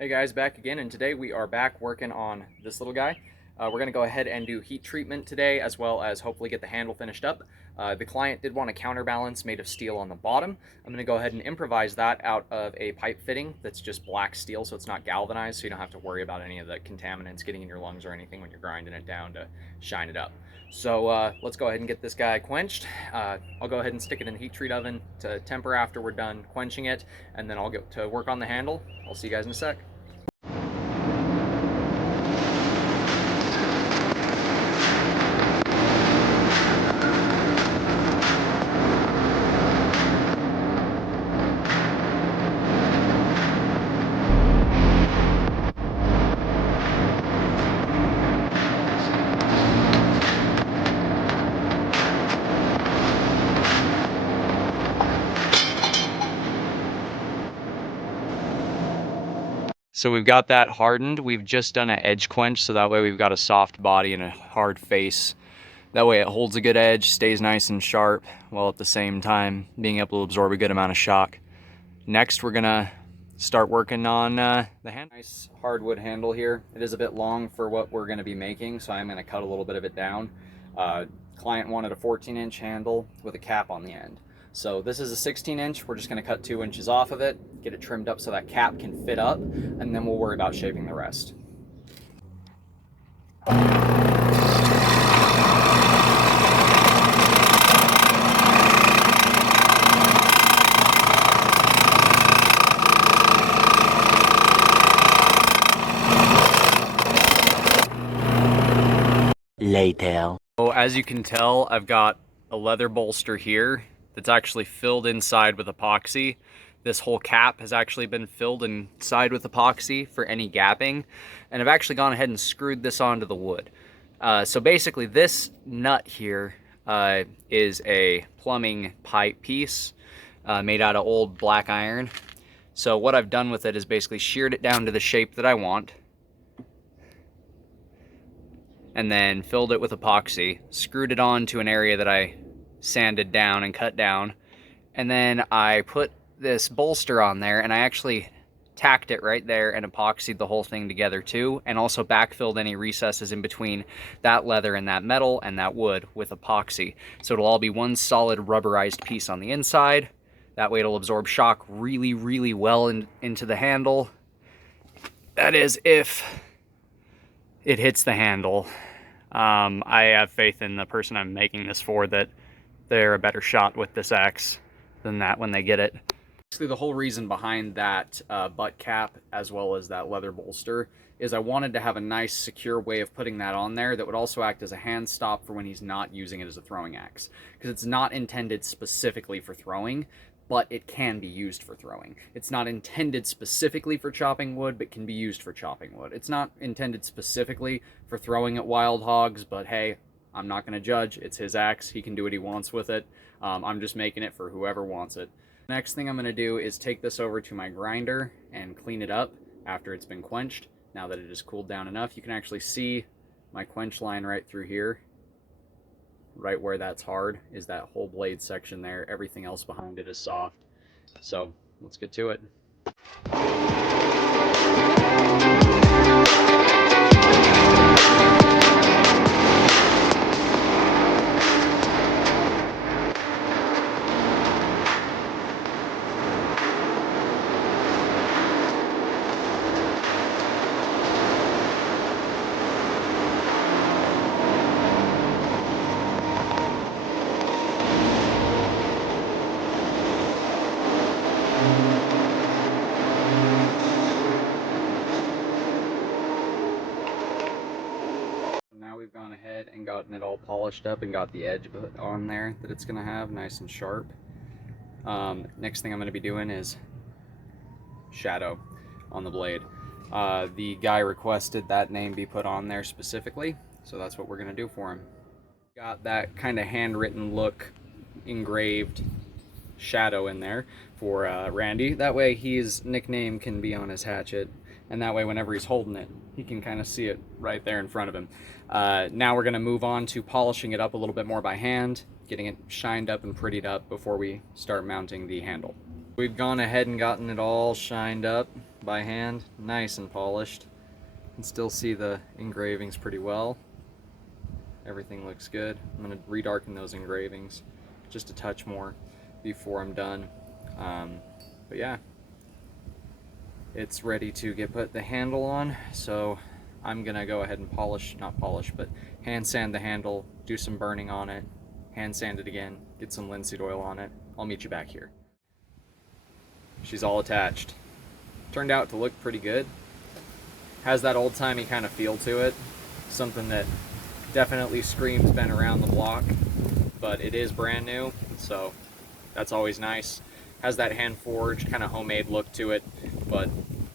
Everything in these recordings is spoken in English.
Hey guys, back again, and today we are back working on this little guy. We're going to go ahead and do heat treatment today, as well as hopefully get the handle finished up. The client did want a counterbalance made of steel on the bottom. I'm going to go ahead and improvise that out of a pipe fitting that's just black steel, so it's not galvanized, so you don't have to worry about any of the contaminants getting in your lungs or anything when you're grinding it down to shine it up. So let's go ahead and get this guy quenched. I'll go ahead and stick it in the heat treat oven to temper after we're done quenching it, and then I'll get to work on the handle. I'll see you guys in a sec. So we've got that hardened. We've just done an edge quench, so that way we've got a soft body and a hard face. That way it holds a good edge, stays nice and sharp, while at the same time being able to absorb a good amount of shock. Next, we're gonna start working on the handle. Nice hardwood handle here. It is a bit long for what we're gonna be making, so I'm gonna cut a little bit of it down. Client wanted a 14-inch handle with a cap on the end. So this is a 16-inch. We're just going to cut 2 inches off of it, get it trimmed up so that cap can fit up, and then we'll worry about shaping the rest. Later. So as you can tell, I've got a leather bolster here that's actually filled inside with epoxy. This whole cap has actually been filled inside with epoxy for any gapping, and I've actually gone ahead and screwed this onto the wood. So basically this nut here is a plumbing pipe piece made out of old black iron. So what I've done with it is basically sheared it down to the shape that I want, and then filled it with epoxy, screwed it on to an area that I sanded down and cut down, and then I put this bolster on there, and I actually tacked it right there and epoxied the whole thing together too, and also backfilled any recesses in between that leather and that metal and that wood with epoxy. So it'll all be one solid rubberized piece on the inside. That way it'll absorb shock really, really well into the handle. That is if it hits the handle. I have faith in the person I'm making this for that they're a better shot with this axe than that when they get it. Basically, the whole reason behind that butt cap as well as that leather bolster is I wanted to have a nice secure way of putting that on there that would also act as a hand stop for when he's not using it as a throwing axe, because it's not intended specifically for throwing, but it can be used for throwing. It's not intended specifically for chopping wood, but can be used for chopping wood. It's not intended specifically for throwing at wild hogs, but hey, I'm not going to judge. It's his axe. He can do what he wants with it. I'm just making it for whoever wants it. Next thing I'm going to do is take this over to my grinder and clean it up after it's been quenched. Now that it has cooled down enough, you can actually see my quench line right through here. Right where that's hard is that whole blade section there. Everything else behind it is soft. So let's get to it. Now we've gone ahead and gotten it all polished up and got the edge on there that it's going to have nice and sharp. Next thing I'm going to be doing is shadow on the blade. The guy requested that name be put on there specifically, so that's what we're going to do for him. Got that kind of handwritten look engraved shadow in there for Randy. That way his nickname can be on his hatchet, and that way whenever he's holding it, he can kind of see it right there in front of him. Now we're going to move on to polishing it up a little bit more by hand, getting it shined up and prettied up before we start mounting the handle. We've gone ahead and gotten it all shined up by hand, nice and polished. You can still see the engravings pretty well. Everything looks good. I'm going to redarken those engravings just a touch more before I'm done. But yeah, it's ready to get put the handle on, so I'm gonna go ahead and not polish, but hand sand the handle, do some burning on it, hand sand it again, get some linseed oil on it. I'll meet you back here. She's all attached. Turned out to look pretty good. Has that old-timey kind of feel to it. Something that definitely screams been around the block, but it is brand new, so that's always nice. Has that hand-forged, kind of homemade look to it, but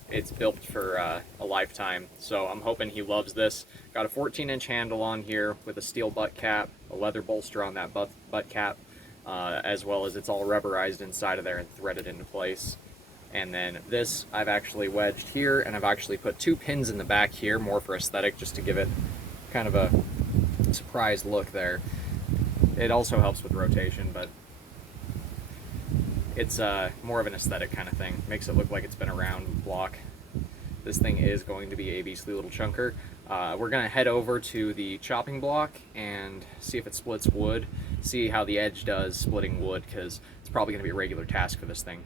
it's built for a lifetime, so I'm hoping he loves this. Got a 14-inch handle on here with a steel butt cap, a leather bolster on that butt cap, as well as it's all rubberized inside of there and threaded into place. And then this I've actually wedged here, and I've actually put 2 pins in the back here, more for aesthetic, just to give it kind of a surprise look there. It also helps with rotation, but it's more of an aesthetic kind of thing. Makes it look like it's been around the block. This thing is going to be a beastly little chunker. We're going to head over to the chopping block and see if it splits wood, see how the edge does splitting wood, because it's probably going to be a regular task for this thing.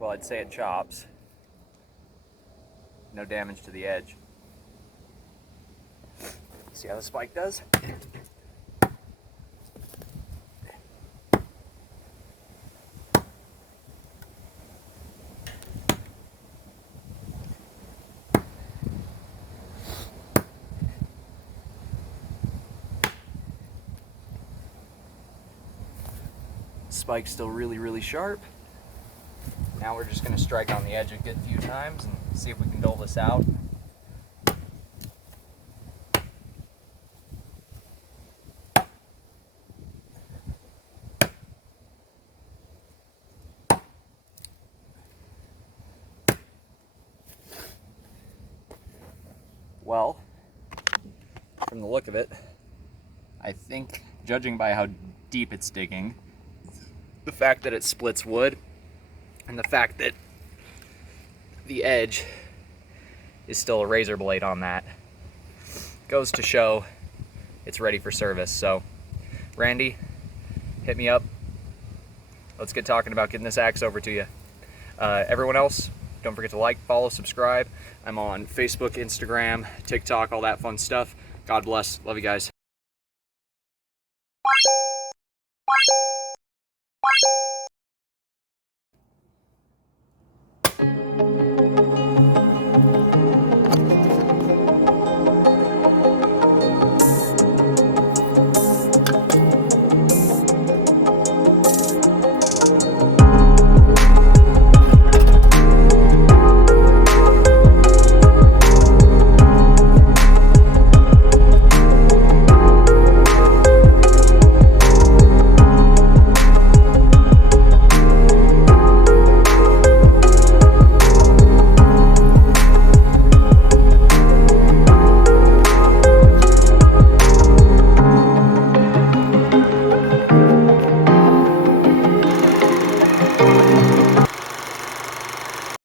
Well, I'd say it chops. No damage to the edge. See how the spike does? Spike's still really sharp. Now we're just going to strike on the edge a good few times and see if we can dole this out. Well, from the look of it, I think, judging by how deep it's digging, the fact that it splits wood, and the fact that the edge is still a razor blade on that, goes to show it's ready for service. So, Randy, hit me up. Let's get talking about getting this axe over to you. Everyone else, don't forget to like, follow, subscribe. I'm on Facebook, Instagram, TikTok, all that fun stuff. God bless. Love you guys.